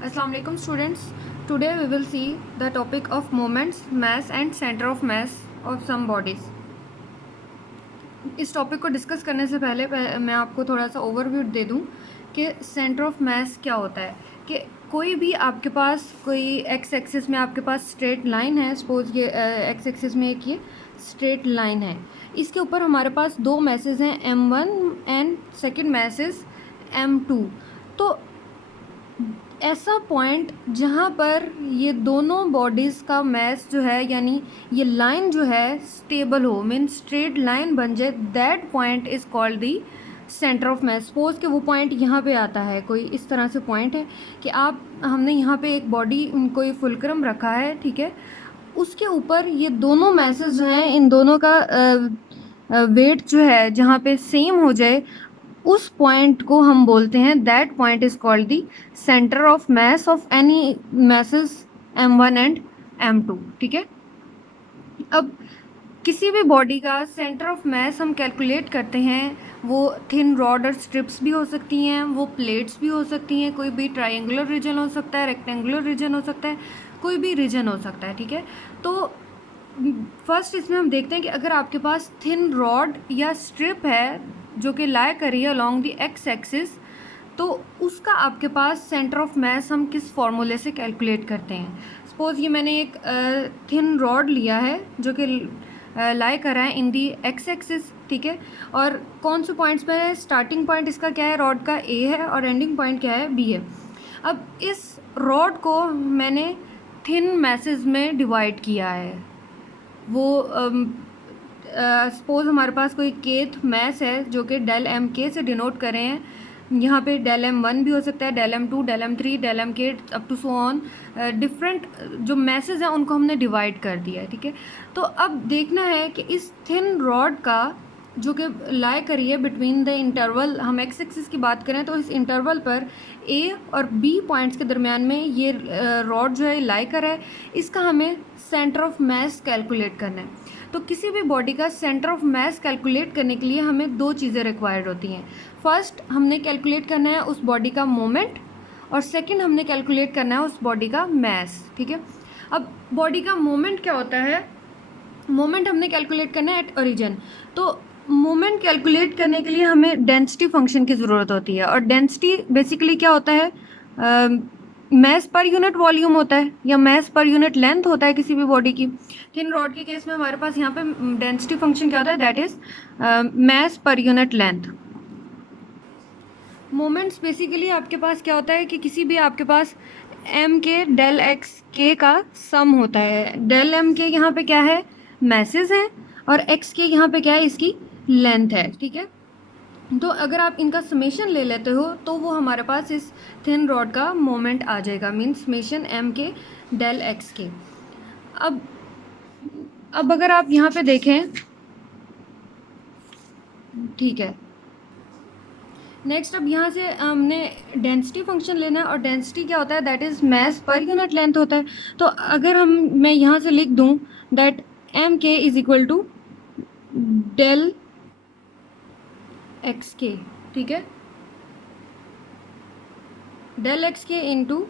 Assalamu alaikum students. Today we will see the topic of moments, mass and center of mass of some bodies. इस topic को discuss करने से पहले मैं आपको थोड़ा सा ओवरव्यू दे दूं कि सेंटर ऑफ मास क्या होता है। कि कोई भी आपके पास कोई एक्स एक्सिस में आपके पास स्ट्रेट लाइन है, सपोज ये एक्स एक्सिस में एक ये स्ट्रेट लाइन है, इसके ऊपर हमारे पास दो मैसेज हैं m1 and second message m2। तो ऐसा पॉइंट जहाँ पर ये दोनों बॉडीज़ का मैस जो है, यानी ये लाइन जो है स्टेबल हो, मीन स्ट्रेट लाइन बन जाए, that point is called the centre of mess. Suppose कि वो पॉइंट यहाँ पे आता है, कोई इस तरह से पॉइंट है कि हमने यहाँ पे एक बॉडी कोई फुलक्रम रखा है, ठीक है, उसके ऊपर ये दोनों मैसेज जो हैं, इन दोनों का वेट जो है जहाँ पे सेम हो जाए, उस पॉइंट को हम बोलते हैं that point is called the centre of mass of any message m1 and m2। ठीक है, अब किसी भी बॉडी का सेंटर ऑफ मास हम कैलकुलेट करते हैं, वो थिन रॉड और स्ट्रिप्स भी हो सकती हैं, वो प्लेट्स भी हो सकती हैं, कोई भी ट्रायंगुलर रीजन हो सकता है, रेक्टेंगुलर रीजन हो सकता है, कोई भी रीजन हो सकता है। ठीक है, तो फर्स्ट इसमें हम देखते हैं कि अगर आपके पास थिन रॉड या स्ट्रिप है जो कि लाई कर रही है अलॉन्ग दी एक्स एक्सिस, तो उसका आपके पास सेंटर ऑफ मास हम किस फॉर्मूले से कैलकुलेट करते हैं। सपोज ये मैंने एक थिन रॉड लिया है जो कि लाई कर रहा है इन दी एक्स एक्सिस, ठीक है, और कौन से पॉइंट्स पे है, स्टार्टिंग पॉइंट इसका क्या है, रॉड का ए है, और एंडिंग पॉइंट क्या है, बी है। अब इस रॉड को मैंने थिन मैसेज में डिवाइड किया है। वो सपोज हमारे पास कोई केथ मैस है जो कि डेल एम के से डिनोट कर रहे हैं। यहाँ पे डेल m1 भी हो सकता है, del m2, del m3, del m k up to so on, different जो मैसेज हैं उनको हमने डिवाइड कर दिया है। ठीक है, तो अब देखना है कि इस थिन रॉड का जो कि लाई करी है बिटवीन द इंटरवल, हम एक्स एक्सिस की बात करें तो इस इंटरवल पर ए और बी पॉइंट्स के दरमियान में ये रॉड जो है लाई कर है, इसका हमें सेंटर ऑफ मास कैलकुलेट करना है। तो किसी भी बॉडी का सेंटर ऑफ मास कैलकुलेट करने के लिए हमें दो चीज़ें रिक्वायर्ड होती हैं। फर्स्ट हमने कैलकुलेट करना है उस बॉडी का मोमेंट, और सेकंड हमने कैलकुलेट करना है उस बॉडी का मास। ठीक है, अब बॉडी का मोमेंट क्या होता है, मोमेंट हमने कैलकुलेट करना है एट ओरिजिन। तो मोमेंट कैलकुलेट करने के लिए हमें डेंसिटी फंक्शन की ज़रूरत होती है, और डेंसिटी बेसिकली क्या होता है, मैस पर यूनिट वॉल्यूम होता है या मैस पर यूनिट लेंथ होता है किसी भी बॉडी की। थिन रॉड के केस में हमारे पास यहाँ पे डेंसिटी फंक्शन क्या होता है, that is mass per unit length. Moments basically आपके पास क्या होता है कि किसी भी आपके पास M K del X K का सम होता है। डेल एम के यहाँ पे क्या है, मैसेज है, और एक्स के यहाँ पे क्या है, इसकी लेंथ है। ठीक है, तो अगर आप इनका समेशन ले लेते हो तो वो हमारे पास इस थिन रॉड का मोमेंट आ जाएगा, mean summation M K del X के। अब अगर आप यहाँ पे देखें, ठीक है, नेक्स्ट अब यहाँ से हमने डेंसिटी फंक्शन लेना है, और डेंसिटी क्या होता है, that is mass per unit length होता है। तो अगर मैं यहाँ से लिख दूँ that M K is equal to del X K, ठीक है, डेल एक्स के इंटू,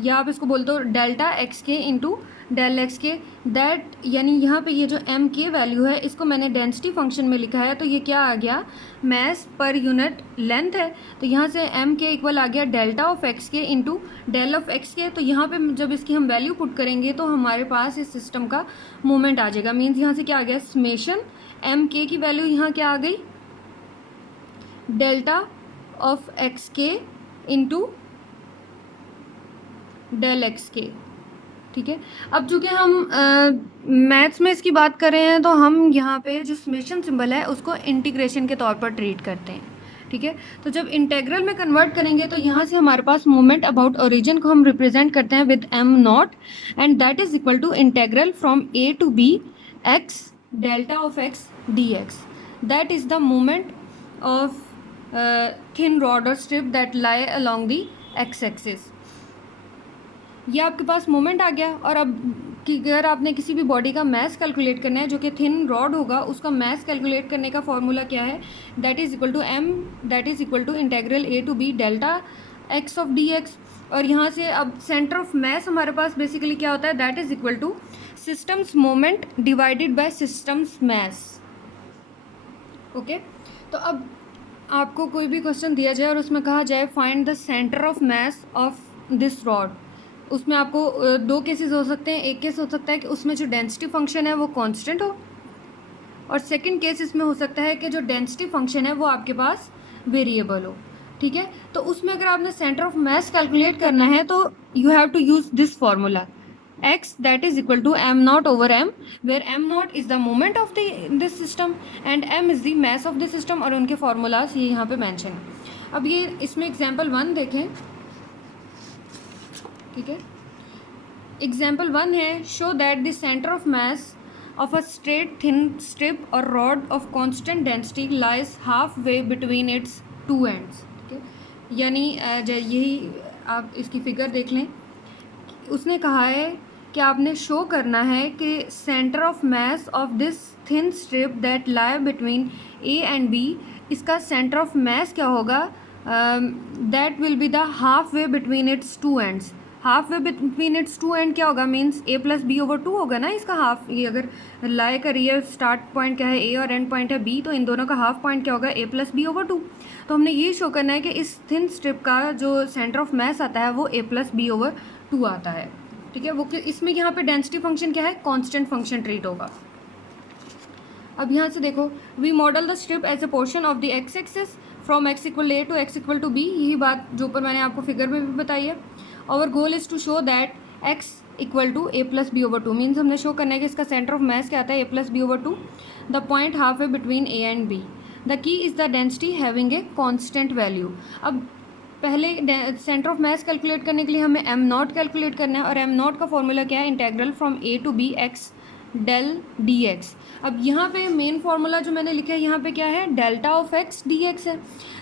या आप इसको बोलते हो डेल्टा एक्स के इंटू डेल एक्स के, दैट यानी यहाँ पे ये जो एम के वैल्यू है इसको मैंने डेंसिटी फंक्शन में लिखा है, तो ये क्या आ गया, मैस पर यूनिट लेंथ है। तो यहाँ से एम के इक्वल आ गया डेल्टा ऑफ एक्स के इंटू डेल ऑफ एक्स के। तो यहाँ पे जब इसकी हम वैल्यू पुट करेंगे तो हमारे पास इस सिस्टम का मोमेंट आ जाएगा। मीन्स यहाँ से क्या आ गया, समेशन एम के की वैल्यू यहाँ क्या आ गई, डेल्टा ऑफ एक्स के इंटू डेल एक्स के। ठीक है, अब चूँकि हम मैथ्स में इसकी बात कर रहे हैं तो हम यहाँ पे जो समेशन सिंबल है उसको इंटीग्रेशन के तौर पर ट्रीट करते हैं। ठीक है, तो जब इंटेग्रल में कन्वर्ट करेंगे तो यहाँ से हमारे पास मोमेंट अबाउट ओरिजिन को हम रिप्रेजेंट करते हैं with M naught, and that is equal to integral from A to B X delta of X D X. That is the moment of thin rod और strip that lie along the X axis. ये आपके पास moment आ गया। और अब कि अगर आपने किसी भी बॉडी का मास कैलकुलेट करना है जो कि थिन रॉड होगा, उसका मास कैलकुलेट करने का फॉर्मूला क्या है, that is equal to M, that is equal to integral A to B delta X of D X. और यहाँ से अब सेंटर ऑफ मैस हमारे पास बेसिकली क्या होता है, that is equal to systems moment divided by systems mass. Okay, तो अब आपको कोई भी क्वेश्चन दिया जाए और उसमें कहा जाए find the centre of mass of this rod, उसमें आपको दो केसेस हो सकते हैं। एक केस हो सकता है कि उसमें जो डेंसिटी फंक्शन है वो कांस्टेंट हो, और सेकंड केस इसमें हो सकता है कि जो डेंसिटी फंक्शन है वो आपके पास वेरिएबल हो। ठीक है, तो उसमें अगर आपने सेंटर ऑफ मैस कैलकुलेट करना है तो you have to use this formula x that is equal to m naught over m, where m naught is the moment of this system and m is the mass of the system, और उनके formulas ये यहाँ पे mention है। अब ये इसमें example 1 देखें। ठीक है, एग्जाम्पल 1 है, show that the centre of mess of a straight thin strip or rod of constant density lies halfway between its two ends। ठीक है, यानी यही आप इसकी फिगर देख लें। उसने कहा है कि आपने शो करना है कि centre of mass of this thin strip that lie between A and B, इसका सेंटर ऑफ मैस क्या होगा, that will be the half way between its two ends. Half way between its two end क्या होगा, means A plus B over two होगा ना इसका half. ये अगर लाई का रियल स्टार्ट पॉइंट क्या है ए और एंड पॉइंट है बी, तो इन दोनों का हाफ पॉइंट क्या होगा, ए प्लस बी ओवर टू। तो हमने ये शो करना है कि इस थिन स्ट्रिप का जो सेंटर ऑफ मैस आता है वो ए प्लस बी ओवर टू आता है। ठीक है, वो इसमें यहाँ पे डेंसिटी फंक्शन क्या है, कांस्टेंट फंक्शन ट्रीट होगा। अब यहाँ से देखो, we model the strip as a portion of the X axis from X equal A to X equal to B. यही बात जो ऊपर मैंने आपको फिगर में भी बताई है। Our goal is to show that X equal to A plus B over two, means हमने शो करना है कि इसका सेंटर ऑफ मैस क्या आता है, A plus B over two, the point half way between A and B. The K is the density having a constant value. अब पहले सेंटर ऑफ मैस कैलकुलेट करने के लिए हमें एम नॉट कैलकुलेट करना है, और एम नॉट का फॉर्मूला क्या है, integral from A to B X del D X. अब यहाँ पे मेन फार्मूला जो मैंने लिखा है यहाँ पे क्या है, delta of X D x है,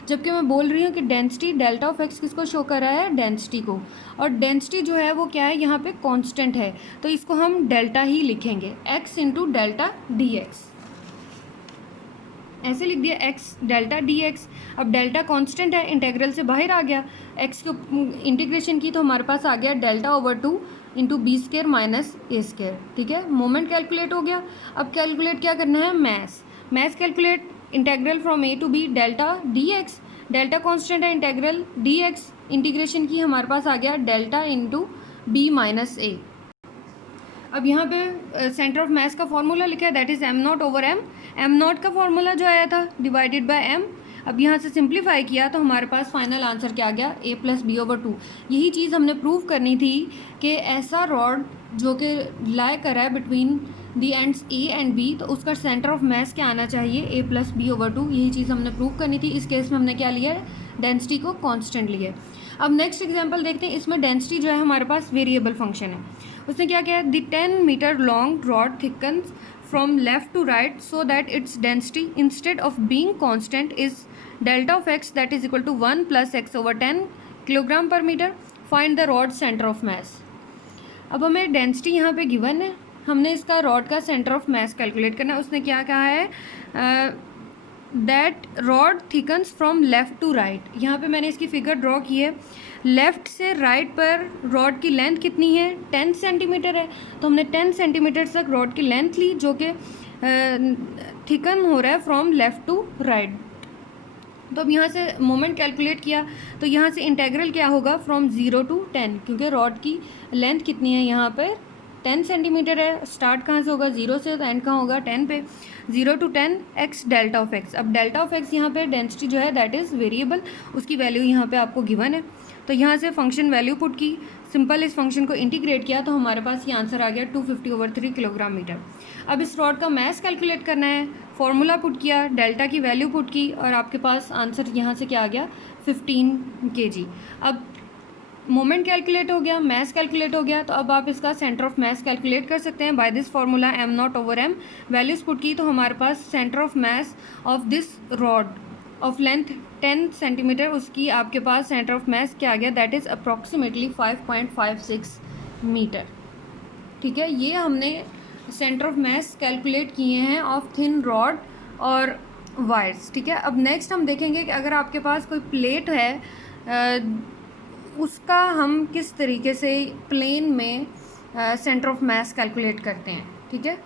जबकि मैं बोल रही हूँ कि डेंसिटी डेल्टा ऑफ एक्स किसको शो कर रहा है, डेंसिटी को। और डेंसिटी जो है वो क्या है, यहाँ पे कांस्टेंट है, तो इसको हम डेल्टा ही लिखेंगे, x into delta D x. ऐसे लिख दिया, एक्स डेल्टा डी एक्स। अब डेल्टा कांस्टेंट है, इंटेग्रल से बाहर आ गया, एक्स को इंटीग्रेशन की तो हमारे पास आ गया delta over two into B square minus A square. ठीक है, मोमेंट कैलकुलेट हो गया। अब कैलकुलेट क्या करना है, mass. Mass calculate integral from A to B delta D X, delta constant है, इंटेग्रल डी एक्स, इंटीग्रेशन की हमारे पास आ गया delta into B minus A. अब यहाँ पे सेंटर ऑफ मैस का फॉर्मूला लिखा है, that is M not over M. M not का फॉर्मूला जो आया था डिवाइडेड बाय एम। अब यहाँ से सिंप्लीफाई किया तो हमारे पास फाइनल आंसर क्या आ गया, ए प्लस बी ओवर टू। यही चीज़ हमने प्रूव करनी थी कि ऐसा रॉड जो कि लाई कर रहा है between the ends A and B, तो उसका सेंटर ऑफ मैस क्या आना चाहिए, A plus B over two. यही चीज़ हमने प्रूव करनी थी। इस केस में हमने क्या लिया है, डेंसिटी को कॉन्स्टेंट लिया है। अब नेक्स्ट एग्जाम्पल देखते हैं, इसमें डेंसिटी जो है हमारे पास वेरिएबल फंक्शन है। उसने क्या किया, the 10 metre long rod thickens from left to right so that its density instead of being constant is delta of x that is equal to 1 plus x over 10 kilogram पर metre. Find the rod centre of mass. अब हमें density यहाँ पे given है, हमने इसका rod का centre of mess calculate करना है। उसने क्या कहा है, that rod thickens from left to right. यहाँ पे मैंने इसकी फिगर ड्रॉ की है, लेफ़्ट से राइट पर रॉड की लेंथ कितनी है, 10 सेंटीमीटर है, तो हमने 10 सेंटीमीटर तक रॉड की लेंथ ली जो कि थिकन हो रहा है फ्रॉम लेफ़्ट टू राइट। तो अब यहाँ से मोमेंट कैलकुलेट किया तो यहाँ से इंटेग्रल क्या होगा, फ्रॉम 0 टू 10, क्योंकि रॉड की लेंथ कितनी है यहाँ पर 10 सेंटीमीटर है। स्टार्ट कहाँ से होगा, 0 से, तो एंड कहाँ होगा 10 पे। 0 to 10 X delta of X. अब डेल्टा ऑफ एक्स यहाँ पे डेंसिटी जो है दैट इज़ वेरिएबल, उसकी वैल्यू यहाँ पे आपको गिवन है। तो यहाँ से फंक्शन वैल्यू पुट की, सिंपल इस फंक्शन को इंटीग्रेट किया तो हमारे पास ये आंसर आ गया 250/3 किलोग्राम मीटर। अब इस रॉड का मैस कैलकुलेट करना है, फॉर्मूला पुट किया, डेल्टा की वैल्यू पुट की, और आपके पास आंसर यहाँ से क्या आ गया, 15 kg। अब मोमेंट कैलकुलेट हो गया, मैस कैलकुलेट हो गया, तो अब आप इसका सेंटर ऑफ मैस कैलकुलेट कर सकते हैं by this formula M not over M. Values put की तो हमारे पास center of mass of this rod of length 10 centimetre, उसकी आपके पास सेंटर ऑफ मैस क्या आ गया, दैट इज़ अप्रॉक्सीमेटली 5.56 मीटर। ठीक है, ये हमने सेंटर ऑफ मैस कैलकुलेट किए हैं ऑफ थिन रॉड और वायर्स। ठीक है, अब नेक्स्ट हम देखेंगे कि अगर आपके पास कोई प्लेट है उसका हम किस तरीके से प्लेन में सेंटर ऑफ मास कैलकुलेट करते हैं, ठीक है।